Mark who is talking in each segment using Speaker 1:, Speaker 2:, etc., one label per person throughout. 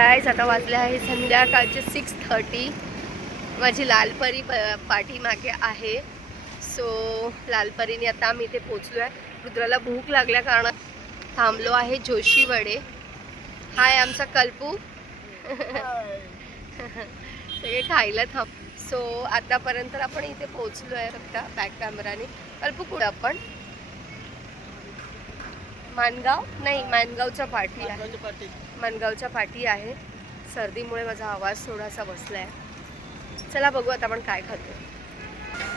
Speaker 1: Guys आता वाजले आहे संध्याकाळचे सिक्स थर्टी माझी लालपरी प- पाठीमागे आहे. सो लालपरीने आता आम्ही इथे पोचलो आहे रुद्राला भूक लागल्या कारण थांबलो आहे जोशी वडे हाय आमचा कल्पू सगळे खायला थांब. सो आतापर्यंत आपण इथे पोचलो आहे फक्त बॅक कॅमेराने कल्पू कुठं आपण? मानगाव? नाही मानगावच्या पाठी आहे. मनगावच्या पाठी. आहे. सर्दीमुळे माझा आवाज थोडासा बसलाय. चला बघू आता आपण काय खातो.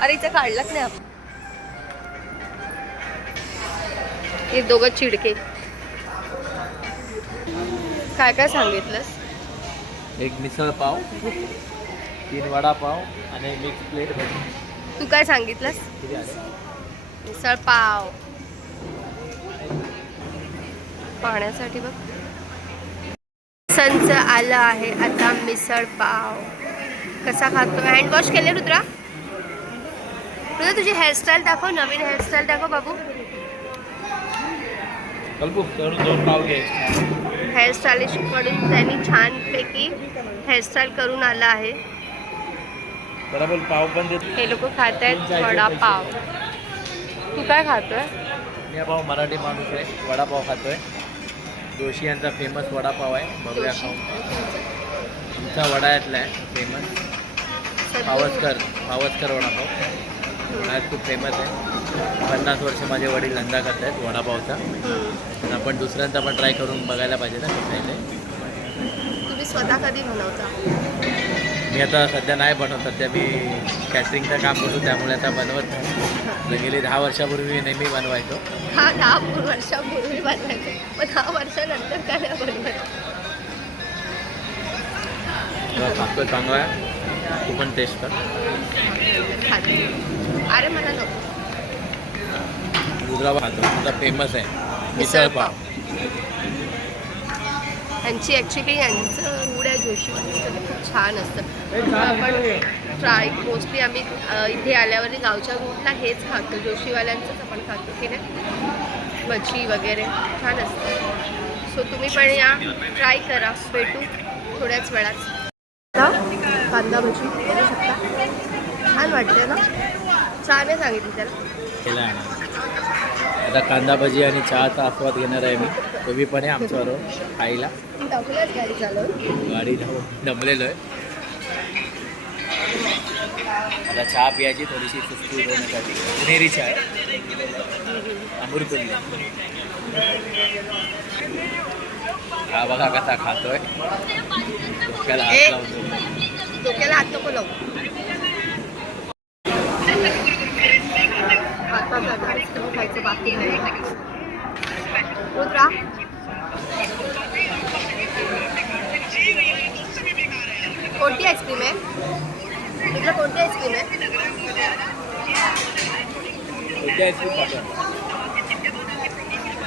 Speaker 1: अरे इथे काढलाच नाही आपण. हे दोघं चिडके. काय काय सांगितलंस?
Speaker 2: एक मिसळ पाव तीन वडापाव आणि मिक्स प्लेट
Speaker 1: तू काय सांगितलंस? मिसळ पाव. पाण्यासाठी बघ. संच आलं आहे. आता मिसळ पाव. कसा खातो? हँडवॉश केले रुद्रा? रुद्रा तुझी हेअरस्टाईल दाखव नवीन हेअरस्टाईल दाखव बाबू.
Speaker 2: कल्पू दोन दोन पाव घे.
Speaker 1: हेअरस्टायलिशकडून त्यांनी छानपैकी हेअरस्टाईल करून आला आहे.
Speaker 2: बरोबर पाव पण
Speaker 1: हे लोक खात आहेत वडापाव तू काय खातोय?
Speaker 2: मी भाऊ मराठी माणूस आहे. वडापाव खातोय. जोशी यांचा फेमस वडापाव आहे. बघूया. खाऊन. आमचा वडाळ्यातला आहे फेमस पावसकर पावसकर वडापाव. वडाळ्यात खूप फेमस आहे. पन्नास वर्ष माझे वडील धंदा करत आहेत वडापावचा. पण आपण दुसऱ्यांचा पण ट्राय करून बघायला पाहिजे ना कसं आहे ते?
Speaker 1: तुम्ही स्वतः कधी बनवता?
Speaker 2: मी आता सध्या नाही बनवत सध्या मी कॅटरिंगचं काम करतो त्यामुळे आता बनवत नाही. गेली दहा वर्षापूर्वी नेहमी बनवायचो.
Speaker 1: हा दहा वर्षापूर्वी बनवायचं. पण दहा वर्षानंतर काय नाही
Speaker 2: खातो चांगला आहे? तू पण टेस्ट कर.
Speaker 1: अरे मला नको.
Speaker 2: रुद्रावा खातो तुझा फेमस आहे. मिसळ पाव.
Speaker 1: यांची ॲक्च्युली यांचं रूढ आहे जोशीवाल्यांचं ते खूप छान असतं. आपण ट्राय मोस्टली आम्ही इथे आल्यावर गावच्या रूटला हेच खातो जोशीवाल्यांचंच आपण खातो की नाही भजी वगैरे छान असतं. सो तुम्ही पण या ट्राय करा भेटू थोड्याच वेळात. कांदा भजी करू शकता. छान वाटते ना? छान आहे सांगितलं त्याला.
Speaker 2: आता कांदा भजी आणि चहाचा आस्वाद घेणार आहे मी. तुम्ही पण आहे आमच्याबरोबर खायला.
Speaker 1: टाकूयाच गाडी चालवून
Speaker 2: गाडी धावून दमलेलो आहे. आता चहा पियाची थोडीशी सुस्ती होण्यासाठी पुणेरी चहा अमृतुल्य. हा बघा कसा खातोय. डोक्याला. हात लावतो
Speaker 1: डोक्याला हात नको लावू आता जागा आईस्क्रीम खायचं बाकी नाही रुद्रा कोणती आईस्क्रीम आहे? कोणती आईस्क्रीम आहे?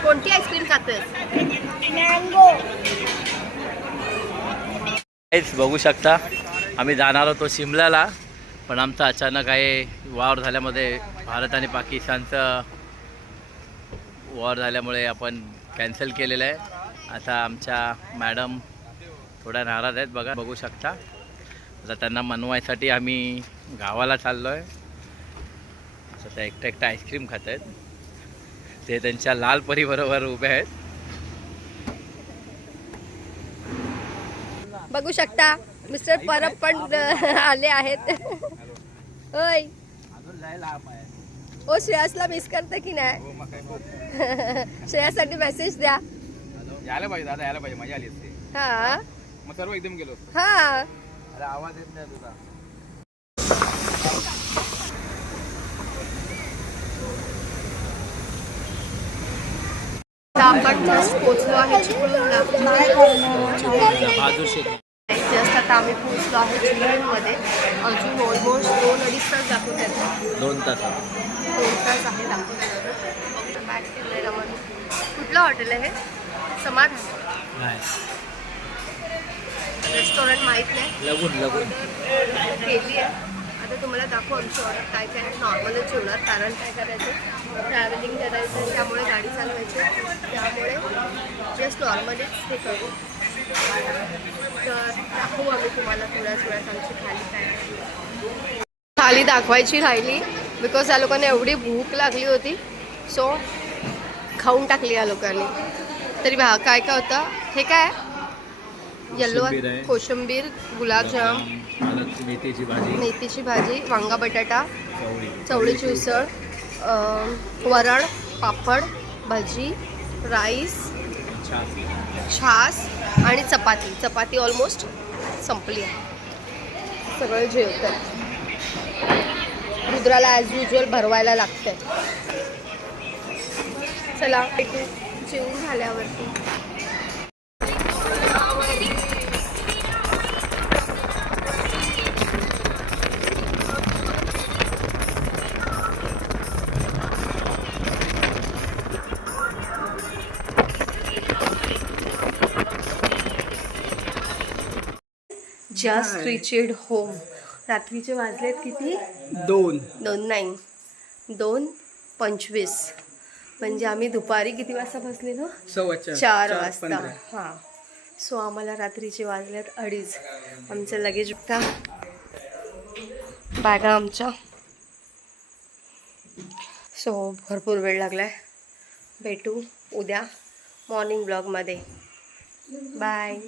Speaker 1: कोणती आईस्क्रीम
Speaker 2: बघू शकता. आम्ही जाणार होतो शिमल्याला पण आमचं अचानक आहे वॉर झाल्यामध्ये भारत आणि पाकिस्तानचं वॉर झाल्यामुळे आपण कॅन्सल केलेलं आहे. आता आमच्या मॅडम थोड्या नाराज आहेत बघा बघू शकता. आता त्यांना मनवायसाठी आम्ही गावाला चाललो आहे असं त्या एकटं एकटं आईस्क्रीम खात आहेत. ते त्यांच्या लाल परीबरोबर उभे आहेत.
Speaker 1: बघू शकता मिस्टर परब पण आले आहेत. होय ओ श्रेयसला मिस करते की नाही? श्रेयासाठी मेसेज द्या.
Speaker 2: यायला पाहिजे दादा यायला पाहिजे मजा आली असते.
Speaker 1: हा.
Speaker 2: मग सर्व एकदम गेलो
Speaker 1: हा.
Speaker 2: अरे आवाज येत नाही तुझा.
Speaker 1: आपण पोचलो आहे चिपळूणला
Speaker 2: बहादूर शेख.
Speaker 1: जस्ट आता आम्ही पोचलो आहे चिपळूणमध्ये. अजून ऑलमोस्ट दोन अडीच तास दाखवत आहेत
Speaker 2: दोन तासात
Speaker 1: दोन तास आहे आहेत बॅक केलंय रमण कुठलं हॉटेल आहे. समाधान
Speaker 2: नाही
Speaker 1: रेस्टॉरंट माहीत नाही.
Speaker 2: Lagoon lagoon.
Speaker 1: केली आहे. आता तुम्हाला दाखवू आमची ऑर्डर काय काय नॉर्मलच जेवणार कारण काय करायचं? ट्रॅव्हलिंग करायचं त्यामुळे गाडी चालवायची. त्यामुळे जस्ट नॉर्मलीच हे करू. तर दाखवू आम्ही तुम्हाला थोड्याच वेळात आमची थाली काय. थाली दाखवायची राहिली. बिकॉज या लोकांना एवढी भूक लागली होती. सो खाऊन टाकली या लोकांनी. तरी बा काय काय होतं? हे काय? येल्लो
Speaker 2: कोशिंबीर
Speaker 1: गुलाबजाम
Speaker 2: मेथीची भाजी.
Speaker 1: मेथीची भाजी वांगा बटाटा
Speaker 2: चवळी.
Speaker 1: चवळीची उसळ वरण पापड भाजी राईस
Speaker 2: छास.
Speaker 1: आणि चपाती. चपाती ऑलमोस्ट संपली आहे. सगळं जेवतात रुद्राला ॲज युजल भरवायला लागतंय. चला भेटू जेवून झाल्यावरती. Just reached home. रात्रीचे वाजलेत किती?
Speaker 3: दोन.
Speaker 1: दोन नाही. दोन पंचवीस. म्हणजे आम्ही दुपारी किती वाजता बसलेलो?
Speaker 3: चार
Speaker 1: वाजता. हां. सो आम्हाला रात्रीचे वाजलेत अडीच. आमचं लगेज उठता बॅगा आमच्या. सो भरपूर वेळ लागलाय. भेटू उद्या मॉर्निंग ब्लॉगमध्ये. बाय.